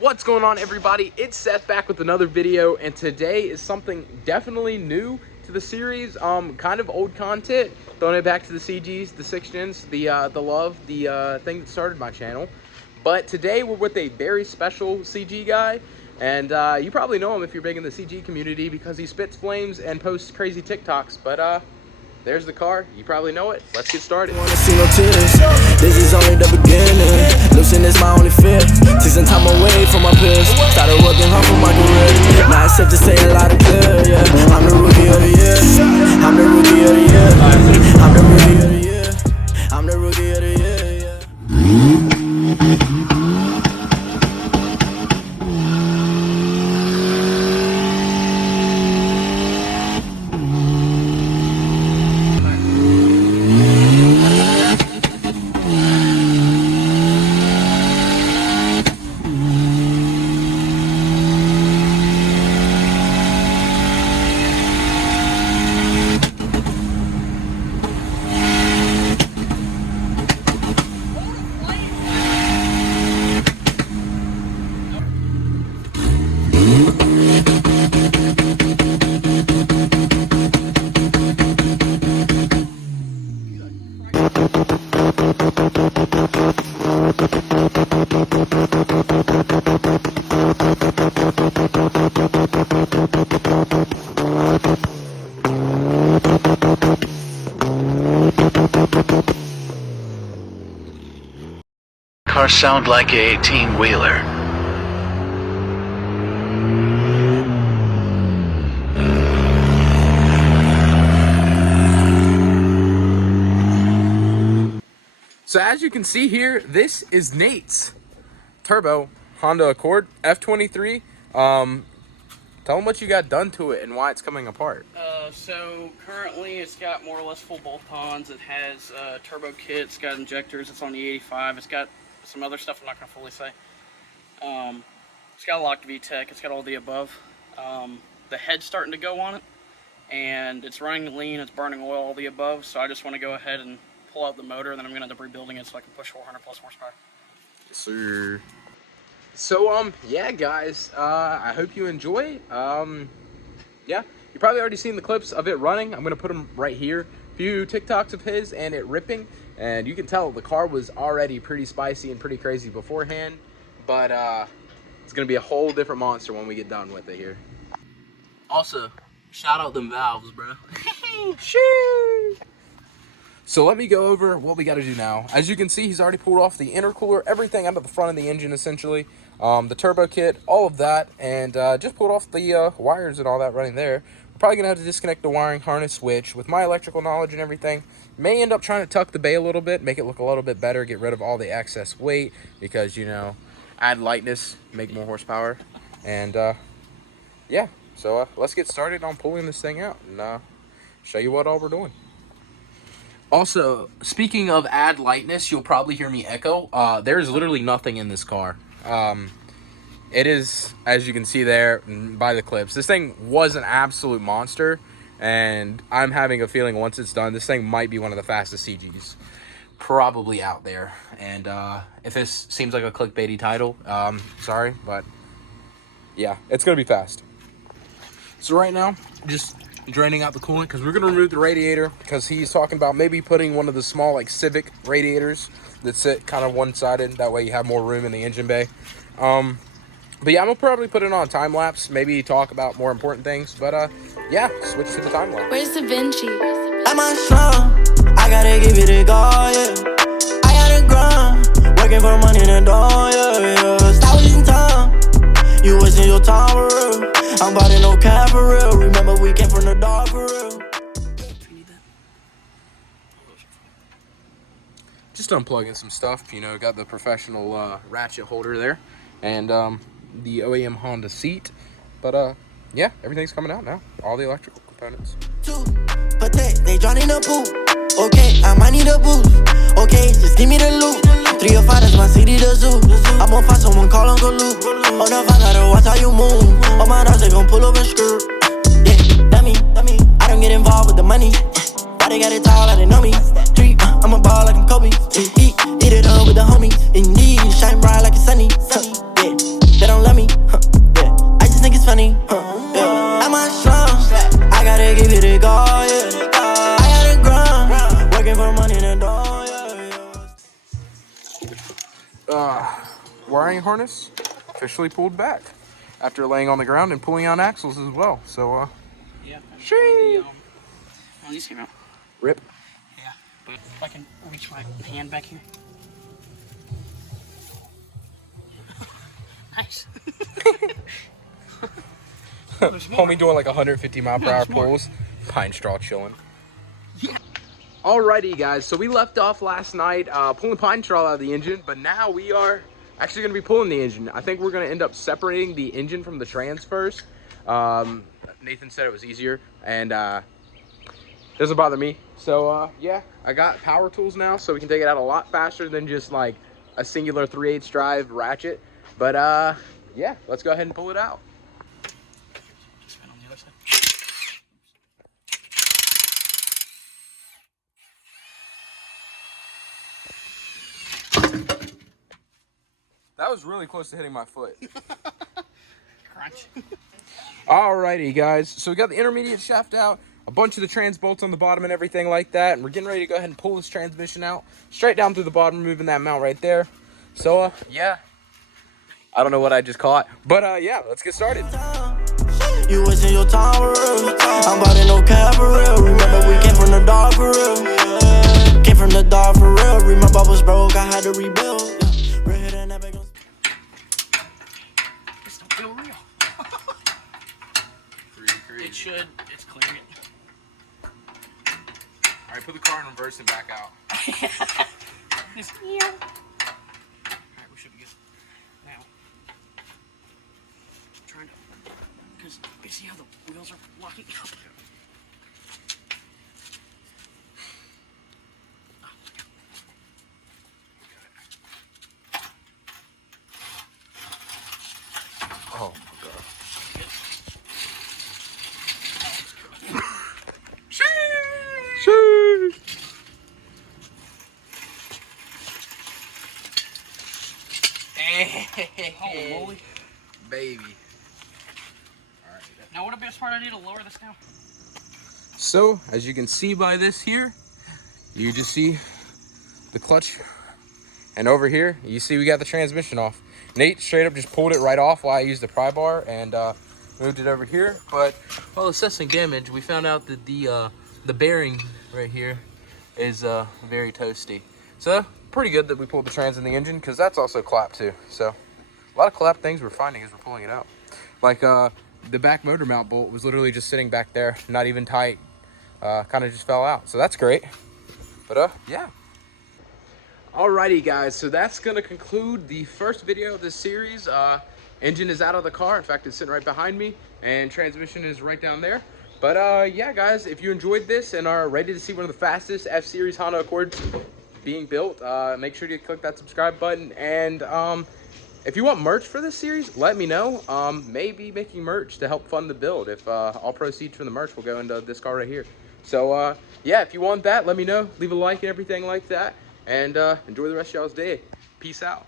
What's going on, everybody? It's Seth back with another video, and today is something definitely new to the series. Kind of old content, throwing it back to the CGs, the 6th gens, the love, the thing that started my channel. But today we're with a very special CG guy, and you probably know him if you're big in the CG community because he spits flames and posts crazy TikToks. But there's the car. You probably know it. Let's get started. Wanna see no tears. This is only the beginning. Losing is my only fear. Take some time away from my peers. Started working hard for my career. Now it's safe to say a lot of clear. Yeah, I'm the rookie of the year. I'm the rookie of the year. I'm the rookie of the year. I'm the rookie of the year. Yeah. Cars sound like a 18-wheeler. So as you can see here, this is Nate's turbo Honda Accord F23. Tell him what you got done to it and why it's coming apart. So currently it's got more or less full bolt-ons. It has turbo kit, it's got injectors, it's on the 85, it's got some other stuff I'm not going to fully say. It's got a locked VTEC, it's got all the above. The head's starting to go on it, and it's running lean, it's burning oil, all the above, so I just want to go ahead and pull out the motor, and then I'm going to end up rebuilding it so I can push 400 plus horsepower. Yes, sir. So, yeah, guys, I hope you enjoy. Yeah, you've probably already seen the clips of it running. I'm going to put them right here. A few TikToks of his and it ripping. And you can tell the car was already pretty spicy and pretty crazy beforehand. But, it's going to be a whole different monster when we get done with it here. Also, shout out them valves, bro. So let me go over what we got to do now. As you can see, he's already pulled off the intercooler, everything out of the front of the engine, essentially. The turbo kit, all of that, and just pulled off the wires and all that running there. We're probably going to have to disconnect the wiring harness switch. With my electrical knowledge and everything, may end up trying to tuck the bay a little bit, make it look a little bit better, get rid of all the excess weight, because, you know, add lightness, make more horsepower. And, yeah, so let's get started on pulling this thing out and show you what all we're doing. Also, speaking of add lightness, you'll probably hear me echo. There's literally nothing in this car. It is, as you can see there by the clips, this thing was an absolute monster, and I'm having a feeling once it's done, this thing might be one of the fastest CGs probably out there. And if this seems like a clickbaity title, sorry, but yeah, it's gonna be fast. So right now, just draining out the coolant because we're going to remove the radiator, because he's talking about maybe putting one of the small like Civic radiators that sit kind of one-sided, that way you have more room in the engine bay. But yeah, I'm gonna probably put it on time lapse, maybe talk about more important things, but yeah, switch to the time lapse. Where's Da Vinci? I'm on strong. I gotta give it a go, yeah. I gotta grind. Working for money in the door, yeah. Stop wasting time. You wasting your time for real. I'm about to no cap for real. Remember we came from the dark for real. Just unplugging some stuff, you know, got the professional ratchet holder there, and the OEM Honda seat. But yeah, everything's coming out now, all the electrical components. But they join in the pool. Okay, I might need a boost. Okay, just give me the loot. 3 or 5, that's my city, the zoo. I'm gonna find someone, call Uncle Luke. On the phone, gotta watch how you move. All my dogs, they gon' pull up and screw. Yeah, dummy, I don't get involved with the money. Why they got it tall, like they know me. Street, I'm a ball like I'm Kobe. Eat it up with the homies. Indeed, shine bright like it's sunny. Yeah, they don't harness officially pulled back after laying on the ground and pulling on axles as well. So, Yeah. Shee. Oh, these came out. Rip. Yeah. But if I can reach my hand back here. Nice. Homie doing like 150 mile per hour pulls. Pine straw chilling. Yeah. Alrighty guys, so we left off last night pulling pine straw out of the engine, but now we are actually going to be pulling the engine. I think we're going to end up separating the engine from the trans first. Nathan said it was easier, and doesn't bother me. So yeah, I got power tools now, so we can take it out a lot faster than just like a singular 3/8 drive ratchet. But yeah, let's go ahead and pull it out. Spin on the other side. That was really close to hitting my foot. Crunch. Alrighty guys, so we got the intermediate shaft out, a bunch of the trans bolts on the bottom and everything like that, and we're getting ready to go ahead and pull this transmission out straight down through the bottom, removing that mount right there. So yeah, I don't know what I just caught, but yeah, let's get started. You wasting your time for real. I'm about to no cap for real. Remember we came from the dark for real. Came from the dark for real. Remember I was broke, I had to rebuild. This don't feel real. It should. It's clear. Alright, put the car in reverse and back out. Just, yeah. Alright, we should be good. Now, I'm trying to, because you see how the wheels are locking up? Oh my god. Holy moly. Baby. Now would it be a smart idea to lower this down? So, as you can see by this here, you just see the clutch. And over here, you see we got the transmission off. Nate straight up just pulled it right off while I used the pry bar and moved it over here. But while assessing damage, we found out that the bearing right here is very toasty. So, pretty good that we pulled the trans in the engine, because that's also clapped too. So, a lot of clapped things we're finding as we're pulling it out. Like the back motor mount bolt was literally just sitting back there, not even tight. Kind of just fell out. So that's great. But yeah. Alrighty guys, so that's gonna conclude the first video of this series. Engine is out of the car. In fact, it's sitting right behind me, and transmission is right down there. But yeah guys, if you enjoyed this and are ready to see one of the fastest F-Series Honda Accords being built, make sure to click that subscribe button. And if you want merch for this series, let me know. Maybe making merch to help fund the build. If all proceeds from the merch will go into this car right here. So yeah, if you want that, let me know. Leave a like and everything like that. And enjoy the rest of y'all's day. Peace out.